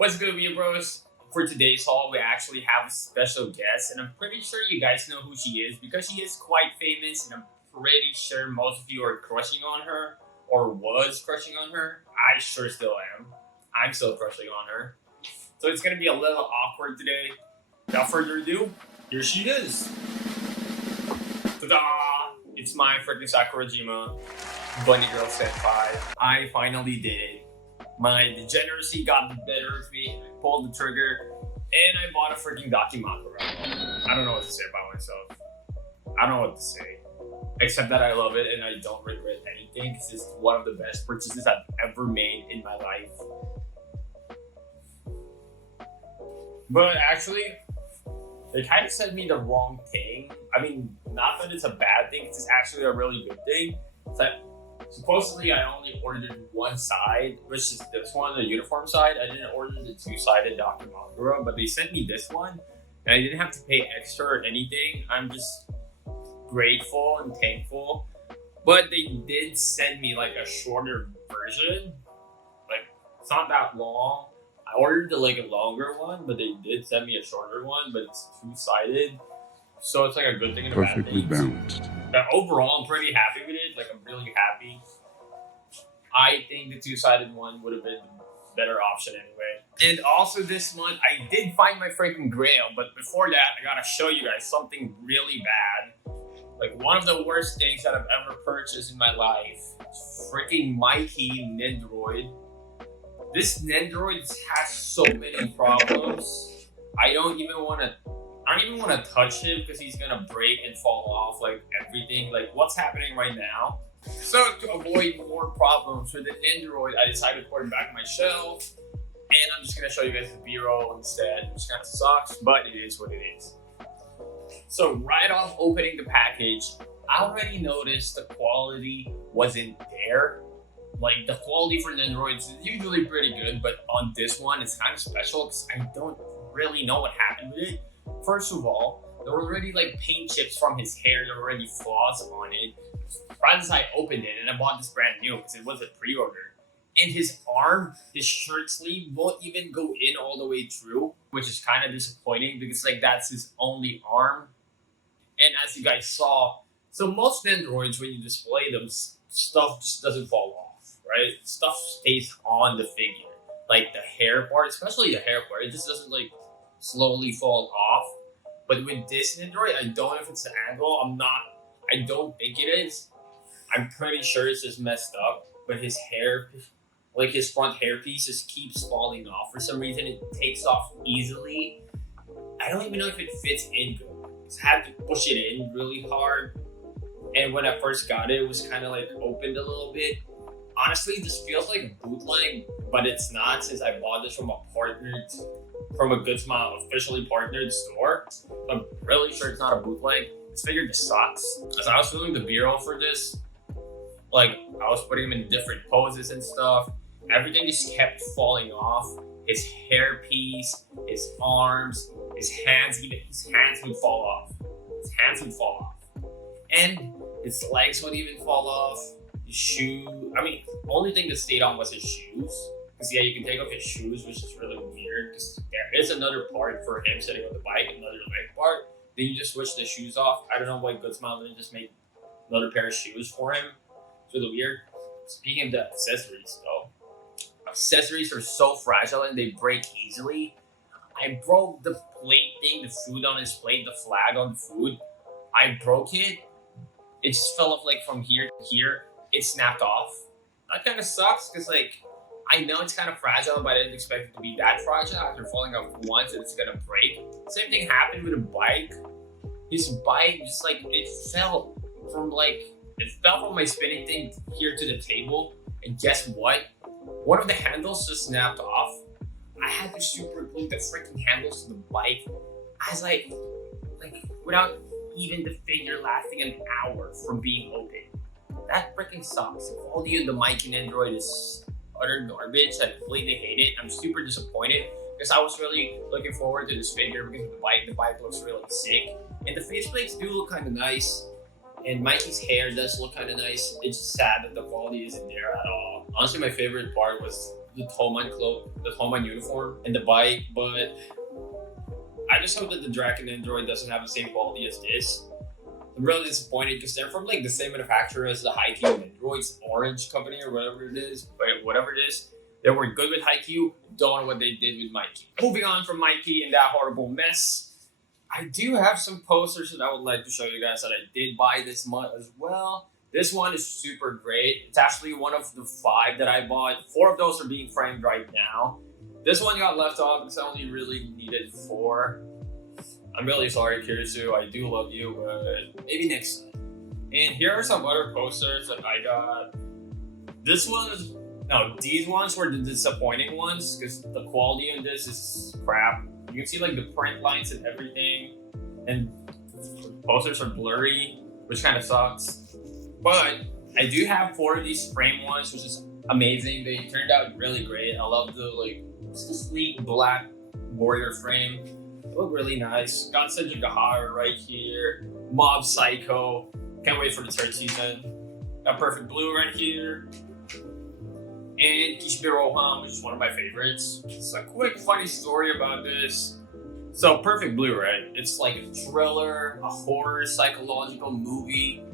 What's good, Wea Bros? For today's haul, we actually have a special guest, and I'm pretty sure you guys know who she is because she is quite famous, and I'm pretty sure most of you are crushing on her or was crushing on her. I sure still am. I'm still crushing on her. So it's gonna be a little awkward today. Without further ado, here she is. Ta-da! It's my freaking Sakurajima Bunny Girl Set 5. I finally did it. My degeneracy got the better of me. I pulled the trigger, and I bought a freaking Dakimakura. I don't know what to say about myself. I don't know what to say. Except that I love it, and I don't regret anything, because it's one of the best purchases I've ever made in my life. But actually, they kind of said me the wrong thing. I mean, not that it's a bad thing, it's actually a really good thing. It's that supposedly I only ordered one side, which is this one, the uniform side. I didn't order the two-sided Dr. Magura, but they sent me this one, and I didn't have to pay extra or anything. I'm just grateful and thankful. But they did send me like a shorter version. Like, it's not that long. I ordered a longer one, but they did send me a shorter one, but it's two-sided. So it's like a good thing and a bad thing. Perfectly balanced. But overall, I'm pretty happy with it. Like, I'm really happy. I think the two-sided one would have been the better option anyway. And also this month, I did find my freaking grail. But before that, I gotta show you guys something really bad. Like, one of the worst things that I've ever purchased in my life. Freaking Mikey Nendoroid. This Nendoroid has so many problems. I don't even want to touch him because he's gonna break and fall off like everything. Like, what's happening right now? So to avoid more problems with the Nendoroid, I decided to put it back on my shelf, and I'm just gonna show you guys the B-roll instead, which kind of sucks, but it is what it is. So right off opening the package, I already noticed the quality wasn't there. Like, the quality for Nendoroids is usually pretty good, but on this one, it's kind of special because I don't really know what happened with it. First of all, there were already like paint chips from his hair. There were already flaws on it. Right as I opened it, and I bought this brand new because it was a pre-order. And his arm, his shirt sleeve won't even go in all the way through, which is kind of disappointing because like that's his only arm. And as you guys saw, so most Nendoroids, when you display them, stuff just doesn't fall off, right? Stuff stays on the figure. Like the hair part, especially the hair part, it just doesn't like slowly fall off. But with this Nendoroid, I don't know if it's the angle. I don't think it is. I'm pretty sure it's just messed up. But his hair, like his front hairpiece, just keeps falling off. For some reason, it takes off easily. I don't even know if it fits in good. I had to push it in really hard. And when I first got it, it was kind of like opened a little bit. Honestly, this feels like a bootleg, but it's not, since I bought this from a Good Smile officially partnered store. So I'm really sure it's not a bootleg. This figure just sucks. As I was filming the B-roll for this, like, I was putting him in different poses and stuff. Everything just kept falling off. His hair piece, his arms, his hands, even his hands would fall off. His hands would fall off. And his legs would even fall off. His shoe, I mean, the only thing that stayed on was his shoes. Because yeah, you can take off his shoes, which is really weird. Because there is another part for him sitting on the bike, another leg part. Then you just switch the shoes off. I don't know why Good Smile didn't just make another pair of shoes for him. It's really weird. Speaking of the accessories though, accessories are so fragile and they break easily. I broke the plate thing, the food on his plate, the flag on the food. I broke it. It just fell off like from here to here. It snapped off. That kind of sucks because like, I know it's kind of fragile, but I didn't expect it to be that fragile. After falling off once, it's gonna break. Same thing happened with a bike. His bike just like, it fell from my spinning thing here to the table. And guess what? One of the handles just snapped off. I had to super glue the freaking handles to the bike. I was like without even the figure lasting an hour from being open. That freaking sucks. The quality of the Mikey Nendoroid is utter garbage. I completely hate it. I'm super disappointed because I was really looking forward to this figure because of the bike. The bike looks really sick. And the faceplates do look kind of nice. And Mikey's hair does look kind of nice. It's just sad that the quality isn't there at all. Honestly, my favorite part was the Toman cloak, the Toman uniform, and the bike, but I just hope that the Draken Android doesn't have the same quality as this. I'm really disappointed because they're from like the same manufacturer as the Haikyuu Androids, Orange Company or whatever it is. But whatever it is, they were good with Haikyuu. Don't know what they did with Mikey. Moving on from Mikey and that horrible mess, I do have some posters that I would like to show you guys that I did buy this month as well. This one is super great. It's actually one of the 5 that I bought. 4 of those are being framed right now. This one got left off because I only really needed 4. I'm really sorry, Kirisu. I do love you, but maybe next time. And here are some other posters that I got. These ones were the disappointing ones because the quality of this is crap. You can see like the print lines and everything, and the posters are blurry, which kind of sucks. But I do have 4 of these frame ones, which is amazing. They turned out really great. I love the sleek black warrior frame. They look really nice. Got Sejigahara right here. Mob Psycho. Can't wait for the 3rd season. Got Perfect Blue right here. And Kishibe Rohan, which is one of my favorites. It's a quick funny story about this. So Perfect Blue, right? It's like a thriller, a horror, psychological movie.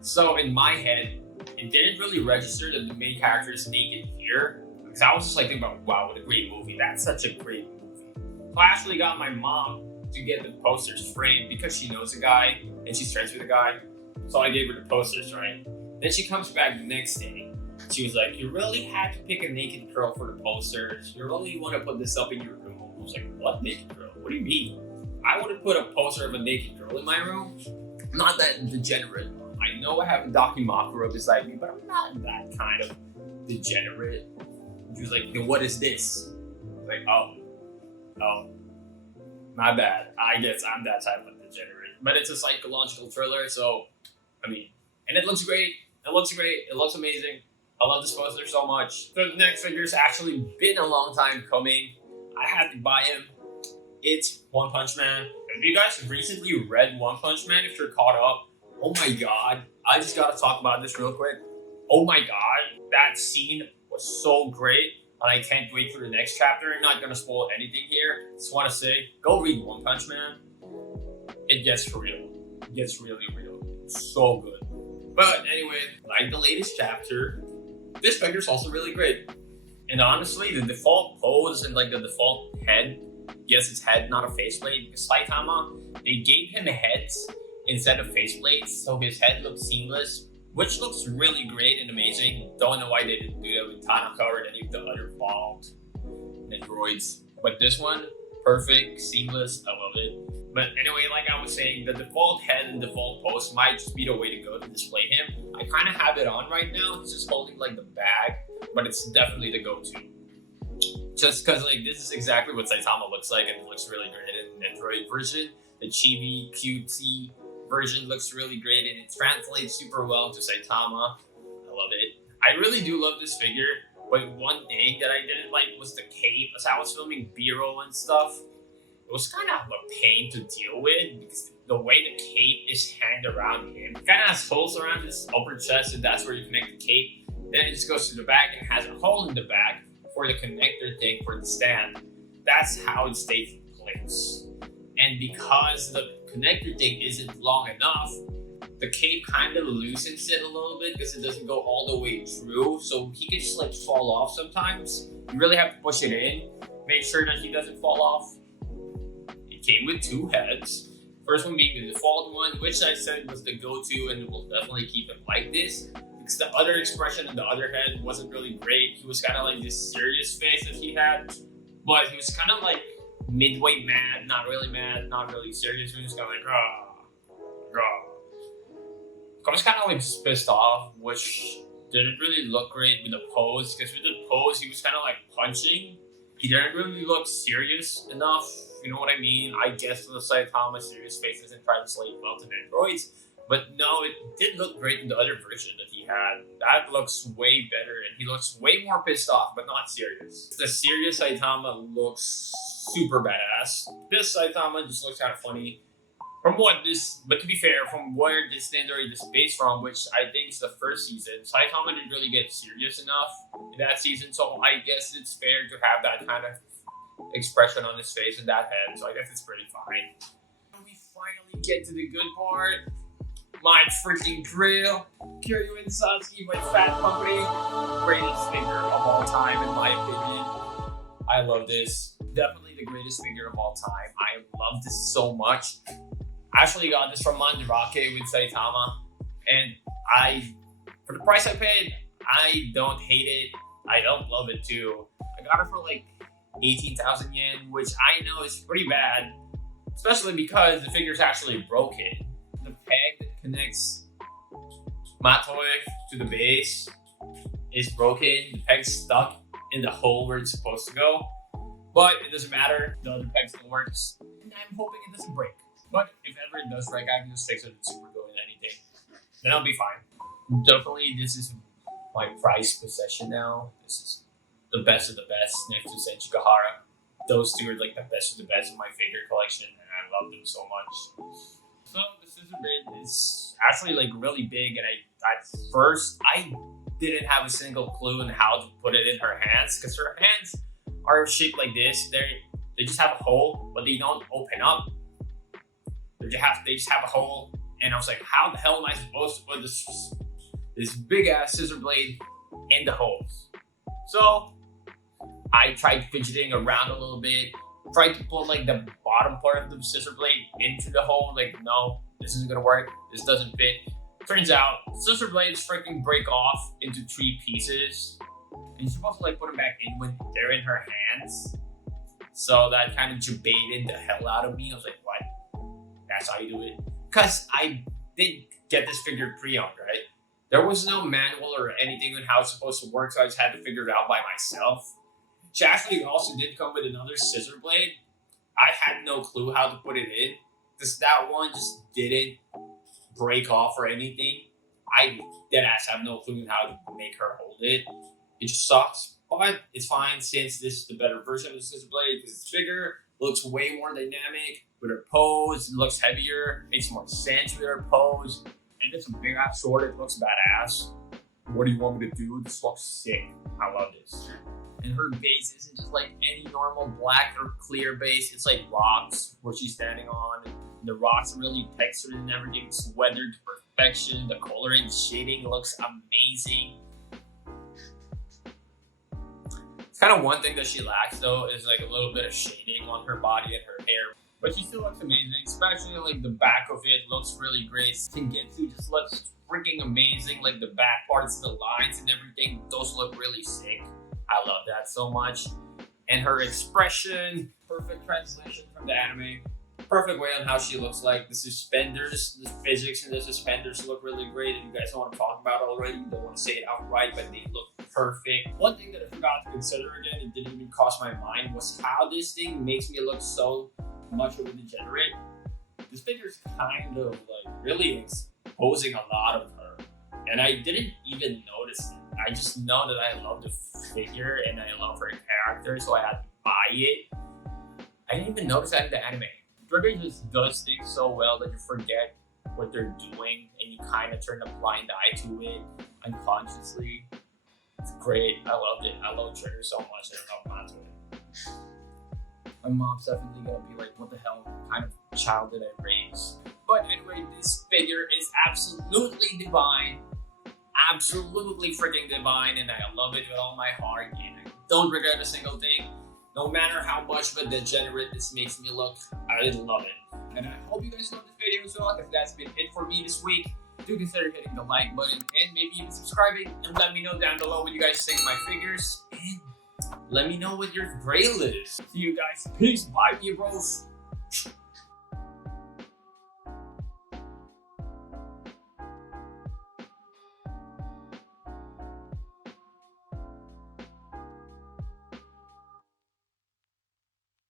So in my head, it didn't really register that the main character is naked here. Because I was just like thinking about, wow, what a great movie. That's such a great movie. So I actually got my mom to get the posters framed because she knows a guy and she's friends with a guy. So I gave her the posters, right? Then she comes back the next day. She was like, you really had to pick a naked girl for the posters. You really want to put this up in your room. I was like, what naked girl? What do you mean? I would have put a poster of a naked girl in my room. Not that degenerate. I know I have a Dakimakura beside me, but I'm not that kind of degenerate. She was like, then what is this? I was like, oh, my bad. I guess I'm that type of degenerate. But it's a psychological thriller, so, I mean, and it looks great. It looks great. It looks amazing. I love this poster so much. The next figure's actually been a long time coming. I had to buy him. It's One Punch Man. If you guys recently read One Punch Man, if you're caught up, oh my god, I just gotta talk about this real quick. Oh my god, that scene was so great, and I can't wait for the next chapter. I'm not gonna spoil anything here. Just wanna say, go read One Punch Man. It gets real. It gets really real. It's so good. But anyway, like the latest chapter, this figure's also really great. And honestly, the default pose and like the default head, yes, it's head, not a faceplate, because Saitama, they gave him heads instead of faceplates, so his head looks seamless, which looks really great and amazing. Don't know why they didn't do that with Tanaka or any of the other bald androids. But this one, perfect, seamless, I love it. But anyway, like I was saying, the default head and default pose might just be the way to go to display him. I kind of have it on right now. He's just holding like the bag, but it's definitely the go-to. Just because like this is exactly what Saitama looks like, and it looks really great in the Android version. The chibi, cutesy version looks really great, and it translates super well to Saitama. I love it. I really do love this figure, but one thing that I didn't like was the cape. As I was filming B-roll and stuff, it was kind of a pain to deal with because the way the cape is hanged around him, it kind of has holes around his upper chest, and that's where you connect the cape. Then it just goes to the back and has a hole in the back for the connector thing for the stand. That's how it stays in place. And because the connector thing isn't long enough, the cape kind of loosens it a little bit because it doesn't go all the way through. So he can just like fall off sometimes. You really have to push it in, make sure that he doesn't fall off. It came with 2 heads. First one being the default one, which I said was the go-to, and we'll definitely keep it like this. Because the other expression in the other head wasn't really great. He was kind of like this serious face that he had, but he was kind of like midway mad, not really serious. He was kind of like, I was kind of like just pissed off, which didn't really look great with the pose. Because with the pose, he was kind of like punching. He didn't really look serious enough. You know what I mean? I guess the Saitama serious face doesn't translate well to the androids. But no, it did look great in the other version that he had. That looks way better, and he looks way more pissed off, but not serious. The serious Saitama looks super badass. This Saitama just looks kind of funny. But to be fair, from where this standard is based from, which I think is the first season, Saitama didn't really get serious enough in that season, so I guess it's fair to have that kind of expression on his face and that head, so I guess it's pretty fine. We finally get to the good part. My freaking grill. Kiryu and Satsuki by Fat Company. Greatest figure of all time, in my opinion. I love this. Definitely the greatest figure of all time. I love this so much. I actually got this from Mandarake with Saitama, and for the price I paid, I don't hate it. I don't love it too. I got it for like 18,000 yen, which I know is pretty bad, especially because the figure's actually broken. The peg that connects Matoe to the base is broken. The peg's stuck in the hole where it's supposed to go, but it doesn't matter. The other peg still works, and I'm hoping it doesn't break. But if ever it does break, I can just fix it with super glue and anything. Then I'll be fine. Definitely, this is my prized possession now. This is the best of the best next to Senchigahara. Those two are like the best of the best in my figure collection, and I love them so much. So the scissor blade is actually like really big, and at first I didn't have a single clue on how to put it in her hands, because her hands are shaped like this. They just have a hole, but they don't open up. They just have a hole, and I was like, how the hell am I supposed to put this big ass scissor blade in the holes? So I tried fidgeting around a little bit, tried to put like the bottom part of the scissor blade into the hole. Like, no, this isn't gonna work. This doesn't fit. Turns out scissor blades freaking break off into 3 pieces, and you're supposed to like put them back in when they're in her hands. So that kind of debated the hell out of me. I was like, what? That's how you do it? Because I did get this figure pre-owned, right? There was no manual or anything on how it's supposed to work, so I just had to figure it out by myself. She actually also did come with another scissor blade. I had no clue how to put it in, because that one just didn't break off or anything. I deadass have no clue on how to make her hold it. It just sucks, but it's fine since this is the better version of the scissor blade, because it's bigger, looks way more dynamic with her pose, it looks heavier, makes more sense with her pose, and it's a big ass sword, it looks badass. What do you want me to do? This looks sick. I love this. And her base isn't just like any normal black or clear base, it's like rocks where she's standing on. And the rocks are really textured and everything, it's weathered to perfection. The coloring, shading looks amazing. It's kind of one thing that she lacks though, is like a little bit of shading on her body and her hair. But she still looks amazing, especially like the back of it looks really great. Tengetsu just looks freaking amazing, like the back parts, the lines and everything, those look really sick. I love that so much. And her expression, perfect translation from the anime. Perfect way on how she looks like. The suspenders, the physics in the suspenders look really great. If you guys don't want to talk about it already, you don't want to say it outright, but they look perfect. One thing that I forgot to consider again, it didn't even cross my mind, was how this thing makes me look so much of a degenerate. This figure's kind of like really exposing a lot of her, and I didn't even notice it. I just know that I love the figure and I love her character, so I had to buy it. I didn't even notice that in the anime. Drake just does things so well that you forget what they're doing and you kind of turn a blind eye to it unconsciously. It's great. I loved it. I love Trigger so much, and I love Matoe. My mom's definitely gonna be like, what the hell kind of child did I raise? But anyway, this figure is absolutely divine. Absolutely freaking divine, and I love it with all my heart, and I don't regret a single thing. No matter how much of a degenerate this makes me look, I love it. And I hope you guys loved this video as well. If that's been it for me this week, do consider hitting the like button and maybe even subscribing, and let me know down below what you guys think of my figures, and let me know what your grail is. See you guys. Peace. Bye, you bros.